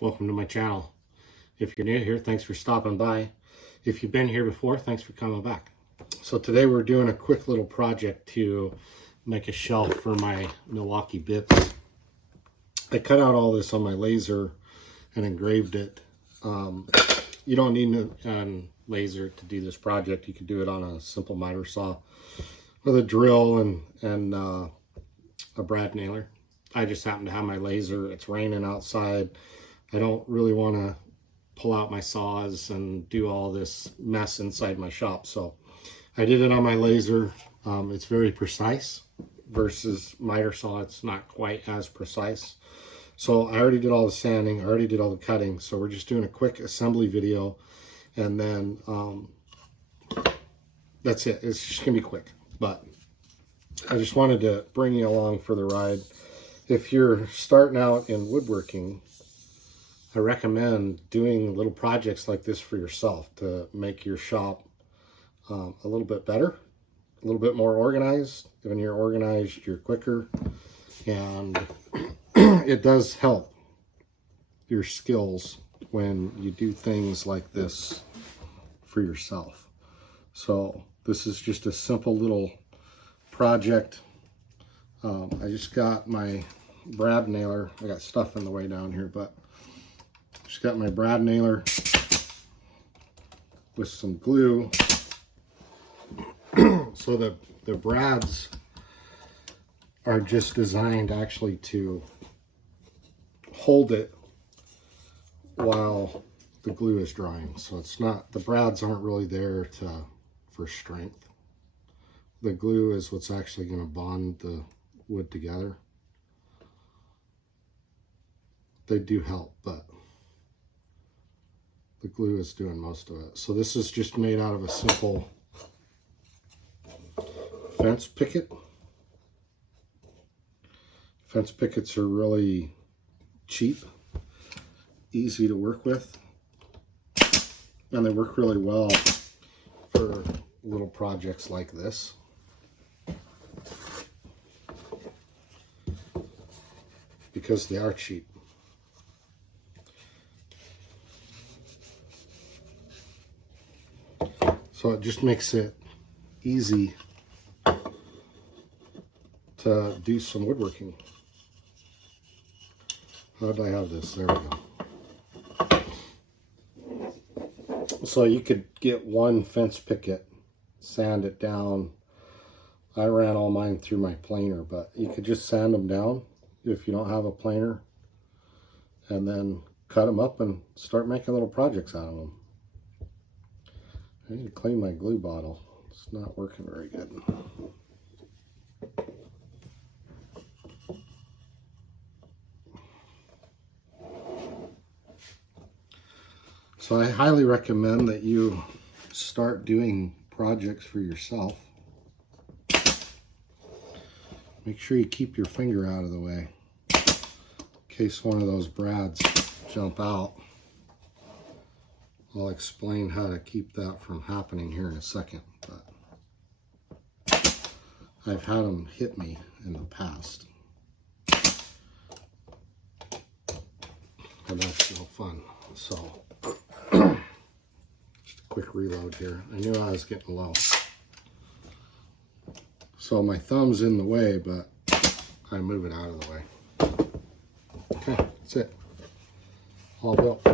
Welcome to my channel. If you're new here, thanks for stopping by. If you've been here before, thanks for coming back. So today we're doing a quick little project to make a shelf for my Milwaukee bits. I cut out all this on my laser and engraved it. You don't need a laser to do this project. You can do it on a simple miter saw with a drill and a brad nailer. I just happen to have my laser. It's raining outside. I don't really want to pull out my saws and do all this mess inside my shop. So I did it on my laser. It's very precise versus miter saw. It's not quite as precise. So I already did all the sanding. I already did all the cutting. So we're just doing a quick assembly video. And then that's it. It's just going to be quick. But I just wanted to bring you along for the ride. If you're starting out in woodworking, I recommend doing little projects like this for yourself to make your shop a little bit better, a little bit more organized. When you're organized, you're quicker, and it does help your skills when you do things like this for yourself. So this is just a simple little project. I just got my brad nailer. I got stuff in the way down here, but just got my brad nailer with some glue. So the brads are just designed actually to hold it while the glue is drying. So it's not, the brads aren't really there for strength. The glue is what's actually going to bond the wood together. They do help, but the glue is doing most of it. So this is just made out of a simple fence picket. Fence pickets are really cheap, easy to work with, and they work really well for little projects like this. Because they are cheap. So it just makes it easy to do some woodworking. How did I have this? There we go. So you could get one fence picket, sand it down. I ran all mine through my planer, but you could just sand them down if you don't have a planer, and then cut them up and start making little projects out of them. I need to clean my glue bottle. It's not working very good. So I highly recommend that you start doing projects for yourself. Make sure you keep your finger out of the way in case one of those brads jump out. I'll explain how to keep that from happening here in a second, but I've had them hit me in the past, and that's no fun. So just a quick reload here. I knew I was getting low. So my thumb's in the way, but I move it out of the way. Okay, that's it. All built.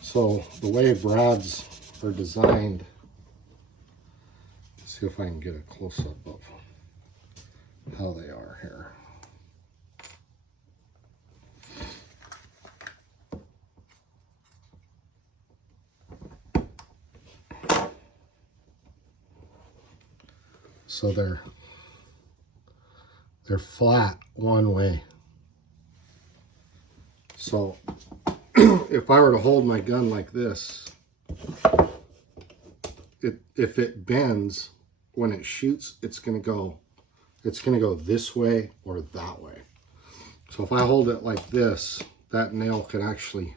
So the way brads are designed, let's see if I can get a close-up of how they are here. So they're flat one way. So if I were to hold my gun like this, if it bends when it shoots, it's gonna go this way or that way. So if I hold it like this, that nail can actually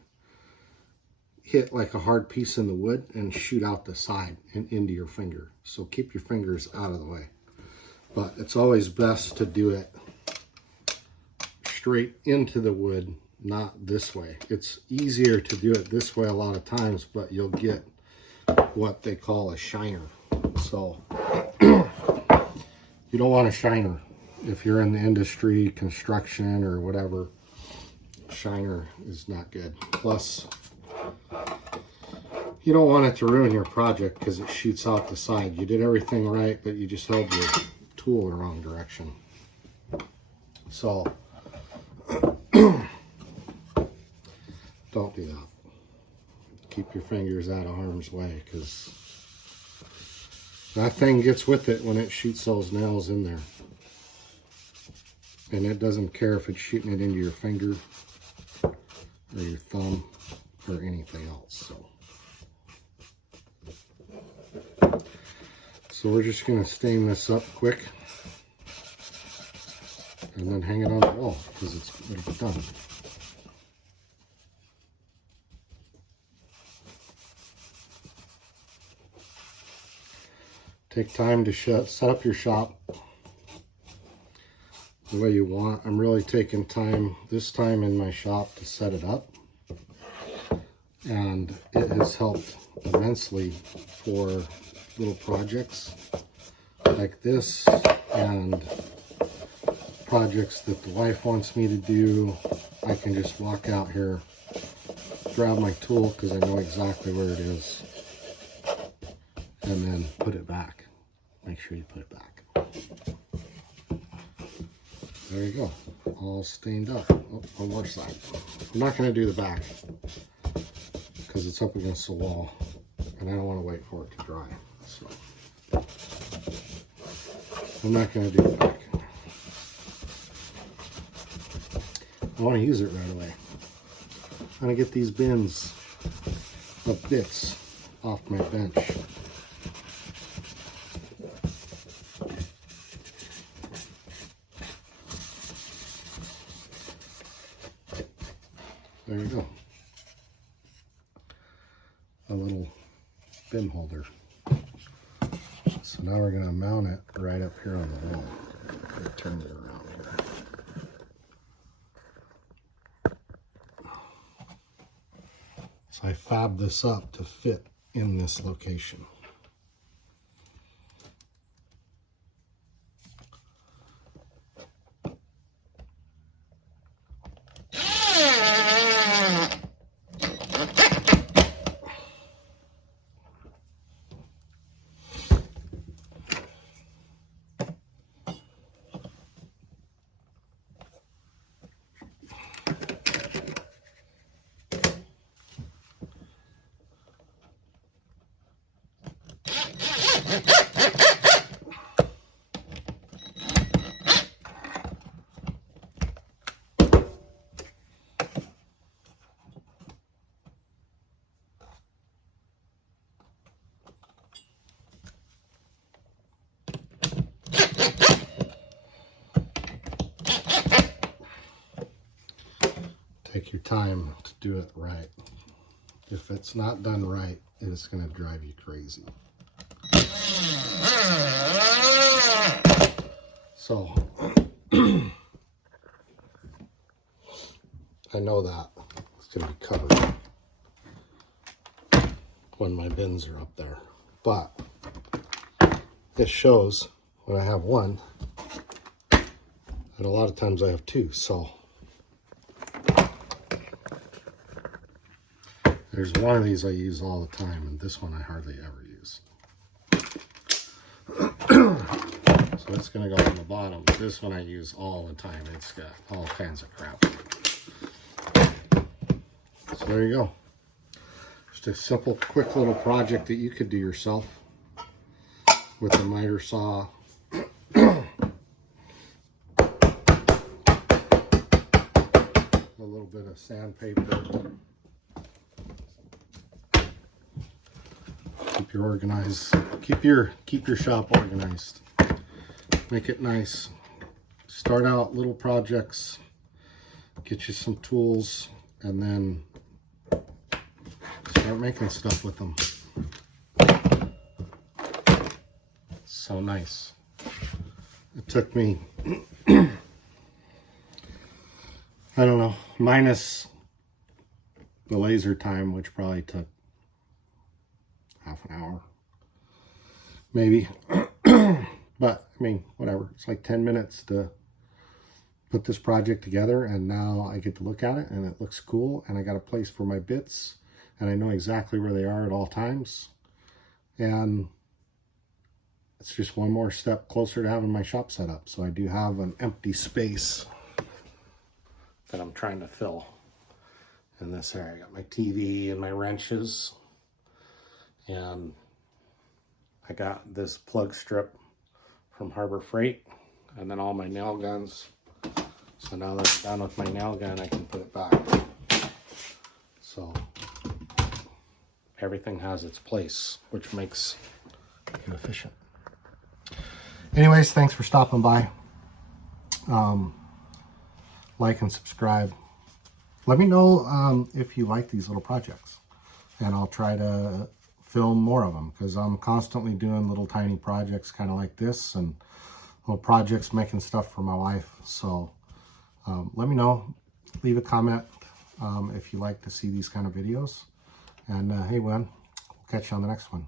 hit like a hard piece in the wood and shoot out the side and into your finger. So keep your fingers out of the way. But it's always best to do it straight into the wood, not this way. It's easier to do it this way a lot of times, but you'll get what they call a shiner. So you don't want a shiner. If you're in the industry, construction or whatever, shiner is not good. Plus, you don't want it to ruin your project because it shoots out the side. You did everything right, but you just held your tool the wrong direction. So don't do that. Keep your fingers out of harm's way, because that thing gets with it when it shoots those nails in there. And it doesn't care if it's shooting it into your finger or your thumb or anything else. So we're just going to stain this up quick and then hang it on the wall because it'll be done. Take time to set up your shop the way you want. I'm really taking time this time in my shop to set it up, and it has helped immensely for little projects like this and projects that the wife wants me to do. I can just walk out here, grab my tool because I know exactly where it is, and then put it back. Make sure you put it back. There you go, all stained up. Oh, one more side. I'm not going to do the back because it's up against the wall and I don't want to wait for it to dry. So I'm not going to do the back. I want to use it right away. I'm going to get these bins of bits off my bench. There you go. A little bin holder. So now we're going to mount it right up here on the wall. Turn it around here. So I fabbed this up to fit in this location. Take your time to do it right. If it's not done right, it's going to drive you crazy. So, I know that it's going to be covered when my bins are up there. But it shows when I have one, and a lot of times I have two. So, there's one of these I use all the time, and this one I hardly ever use. So it's going to go on the bottom. This one I use all the time. It's got all kinds of crap. So there you go. Just a simple, quick little project that you could do yourself with a miter saw. A little bit of sandpaper. Keep your organized. Keep your shop organized. Make it nice. Start out little projects. Get you some tools, and then start making stuff with them. So nice. It took me I don't know, minus the laser time, which probably took half an hour, maybe. But, I mean, whatever. It's like 10 minutes to put this project together, and now I get to look at it, and it looks cool, and I got a place for my bits, and I know exactly where they are at all times. And it's just one more step closer to having my shop set up. So I do have an empty space that I'm trying to fill in this area. I got my TV and my wrenches, and I got this plug strip from Harbor Freight, and then all my nail guns. So now that I'm done with my nail gun, I can put it back. So everything has its place, which makes it efficient. Anyways, thanks for stopping by. Like and subscribe. Let me know if you like these little projects, and I'll try to film more of them, because I'm constantly doing little tiny projects kind of like this, and little projects making stuff for my wife. So let me know, leave a comment if you like to see these kind of videos, and hey, Wen, we'll catch you on the next one.